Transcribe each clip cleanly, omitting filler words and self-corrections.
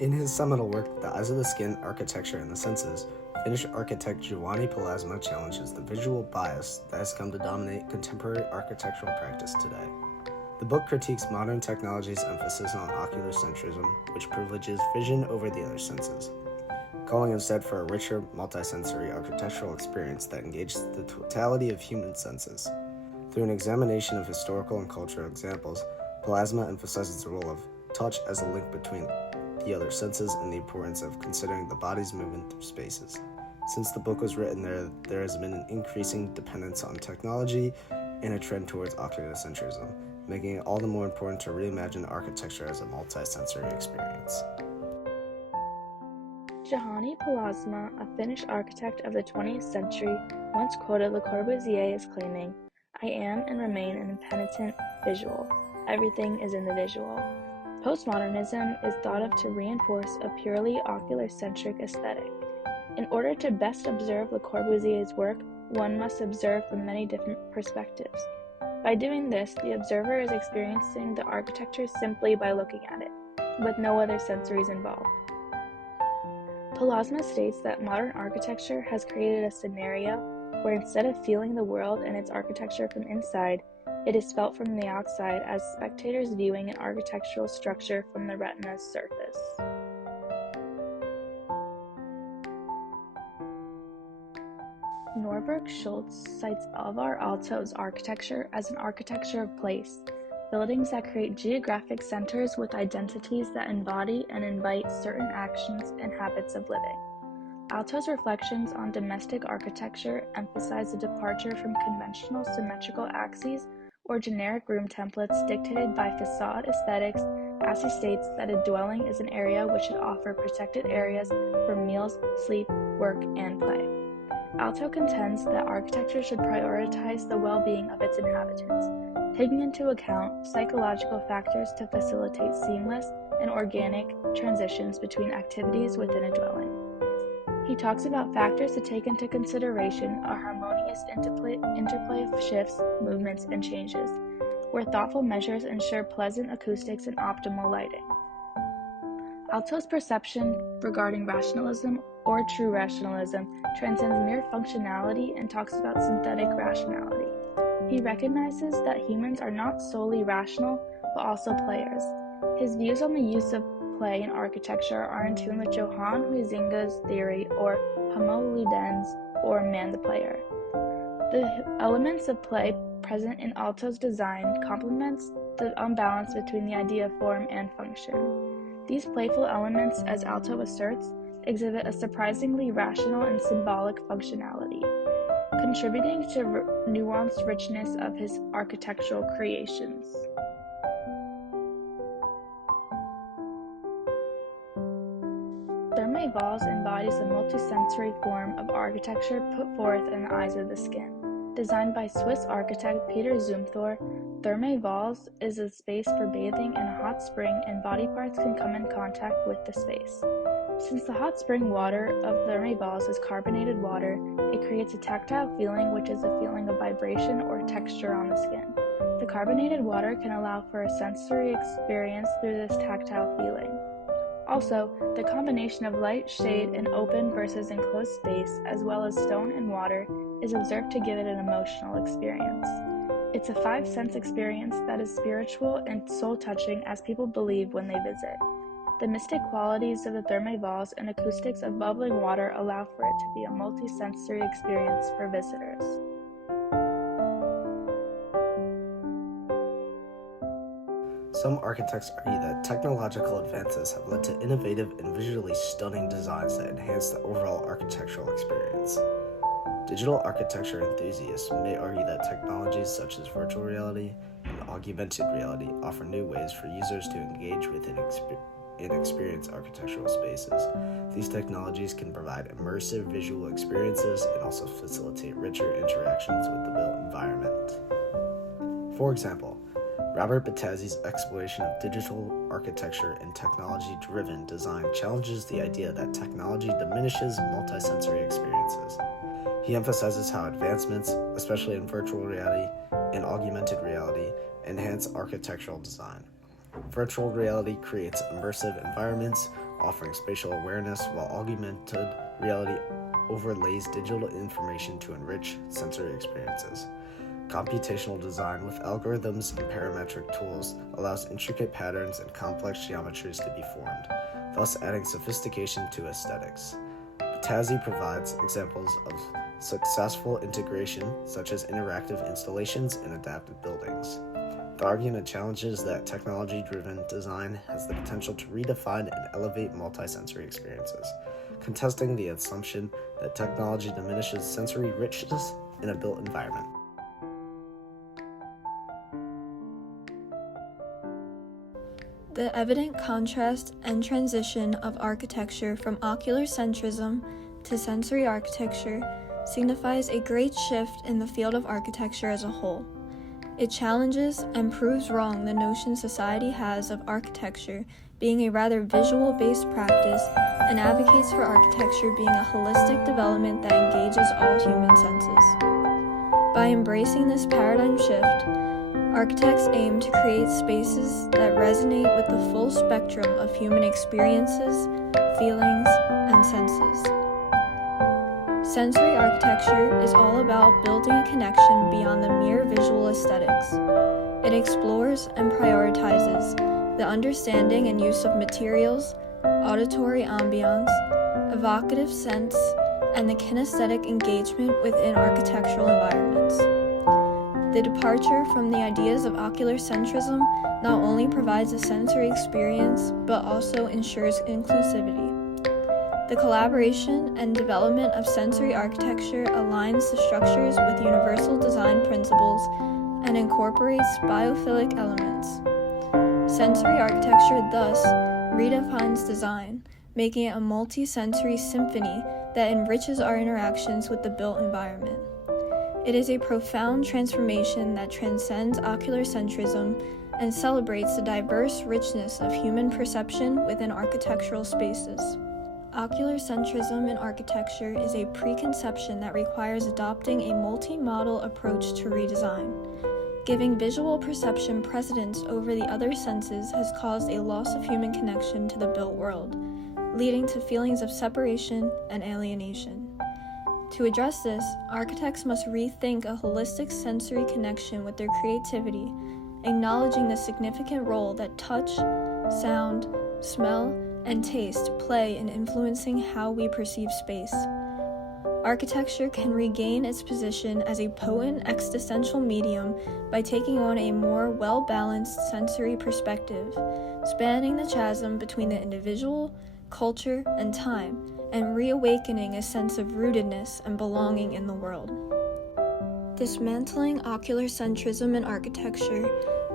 In his seminal work, The Eyes of the Skin, Architecture and the Senses, Finnish architect Giovanni Pallasmaa challenges the visual bias that has come to dominate contemporary architectural practice today. The book critiques modern technology's emphasis on ocularcentrism, which privileges vision over the other senses, calling instead for a richer, multisensory architectural experience that engages the totality of human senses. Through an examination of historical and cultural examples, Pallasmaa emphasizes the role of touch as a link between the other senses and the importance of considering the body's movement through spaces. Since the book was written, there has been an increasing dependence on technology and a trend towards oculocentrism, making it all the more important to reimagine architecture as a multisensory experience. Giovanni Pallasmaa, a Finnish architect of the 20th century, once quoted Le Corbusier as claiming, "I am and remain an impenitent visual. Everything is in the visual." Postmodernism is thought of to reinforce a purely ocular-centric aesthetic. In order to best observe Le Corbusier's work, one must observe from many different perspectives. By doing this, the observer is experiencing the architecture simply by looking at it, with no other sensories involved. Pallasmaa states that modern architecture has created a scenario where instead of feeling the world and its architecture from inside, it is felt from the outside as spectators viewing an architectural structure from the retina's surface. Norberg Schultz cites Alvar Aalto's architecture as an architecture of place, buildings that create geographic centers with identities that embody and invite certain actions and habits of living. Aalto's reflections on domestic architecture emphasize a departure from conventional symmetrical axes or generic room templates dictated by facade aesthetics, as he states that a dwelling is an area which should offer protected areas for meals, sleep, work, and play. Aalto contends that architecture should prioritize the well-being of its inhabitants, taking into account psychological factors to facilitate seamless and organic transitions between activities within a dwelling. He talks about factors to take into consideration a harmonious interplay of shifts, movements, and changes, where thoughtful measures ensure pleasant acoustics and optimal lighting. Aalto's perception regarding rationalism or true rationalism transcends mere functionality and talks about synthetic rationality. He recognizes that humans are not solely rational, but also players. His views on the use of play in architecture are in tune with Johann Huizinga's theory, or homo ludens, or man the player. The elements of play present in Aalto's design complements the unbalance between the idea of form and function. These playful elements, as Aalto asserts, exhibit a surprisingly rational and symbolic functionality, contributing to nuanced richness of his architectural creations. Thermae Vase embodies a multisensory form of architecture put forth in the eyes of the skin. Designed by Swiss architect Peter Zumthor, Thermae Vase is a space for bathing in a hot spring, and body parts can come in contact with the space. Since the hot spring water of Thermae Vase is carbonated water, it creates a tactile feeling, which is a feeling of vibration or texture on the skin. The carbonated water can allow for a sensory experience through this tactile feeling. Also, the combination of light, shade, and open versus enclosed space, as well as stone and water, is observed to give it an emotional experience. It's a five-sense experience that is spiritual and soul-touching, as people believe when they visit. The mystic qualities of the Thermae Vase and acoustics of bubbling water allow for it to be a multi-sensory experience for visitors. Some architects argue that technological advances have led to innovative and visually stunning designs that enhance the overall architectural experience. Digital architecture enthusiasts may argue that technologies such as virtual reality and augmented reality offer new ways for users to engage with and experience architectural spaces. These technologies can provide immersive visual experiences and also facilitate richer interactions with the built environment. For example, Robert Battazzi's exploration of digital architecture and technology-driven design challenges the idea that technology diminishes multisensory experiences. He emphasizes how advancements, especially in virtual reality and augmented reality, enhance architectural design. Virtual reality creates immersive environments, offering spatial awareness while augmented reality overlays digital information to enrich sensory experiences. Computational design with algorithms and parametric tools allows intricate patterns and complex geometries to be formed, thus adding sophistication to aesthetics. Patazi provides examples of successful integration, such as interactive installations and adaptive buildings. The argument challenges that technology-driven design has the potential to redefine and elevate multisensory experiences, contesting the assumption that technology diminishes sensory richness in a built environment. The evident contrast and transition of architecture from ocularcentrism to sensory architecture signifies a great shift in the field of architecture as a whole. It challenges and proves wrong the notion society has of architecture being a rather visual-based practice and advocates for architecture being a holistic development that engages all human senses. By embracing this paradigm shift, architects aim to create spaces that resonate with the full spectrum of human experiences, feelings, and senses. Sensory architecture is all about building a connection beyond the mere visual aesthetics. It explores and prioritizes the understanding and use of materials, auditory ambiance, evocative sense, and the kinesthetic engagement within architectural environments. The departure from the ideas of ocularcentrism not only provides a sensory experience, but also ensures inclusivity. The collaboration and development of sensory architecture aligns the structures with universal design principles and incorporates biophilic elements. Sensory architecture thus redefines design, making it a multi-sensory symphony that enriches our interactions with the built environment. It is a profound transformation that transcends ocularcentrism and celebrates the diverse richness of human perception within architectural spaces. Ocularcentrism in architecture is a preconception that requires adopting a multi-modal approach to redesign. Giving visual perception precedence over the other senses has caused a loss of human connection to the built world, leading to feelings of separation and alienation. To address this, architects must rethink a holistic sensory connection with their creativity, acknowledging the significant role that touch, sound, smell, and taste play in influencing how we perceive space. Architecture can regain its position as a potent existential medium by taking on a more well-balanced sensory perspective, spanning the chasm between the individual, culture, and time, and reawakening a sense of rootedness and belonging in the world. Dismantling ocularcentrism in architecture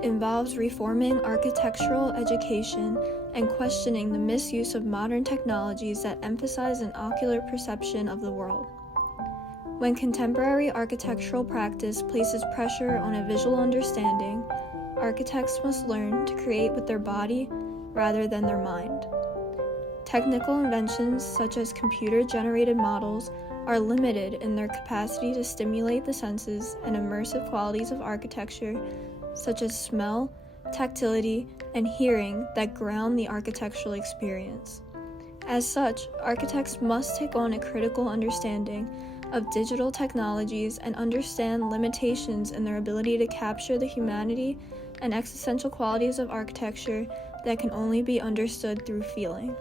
involves reforming architectural education and questioning the misuse of modern technologies that emphasize an ocular perception of the world. When contemporary architectural practice places pressure on a visual understanding, architects must learn to create with their body rather than their mind. Technical inventions such as computer-generated models are limited in their capacity to stimulate the senses and immersive qualities of architecture such as smell, tactility, and hearing that ground the architectural experience. As such, architects must take on a critical understanding of digital technologies and understand limitations in their ability to capture the humanity and existential qualities of architecture that can only be understood through feeling.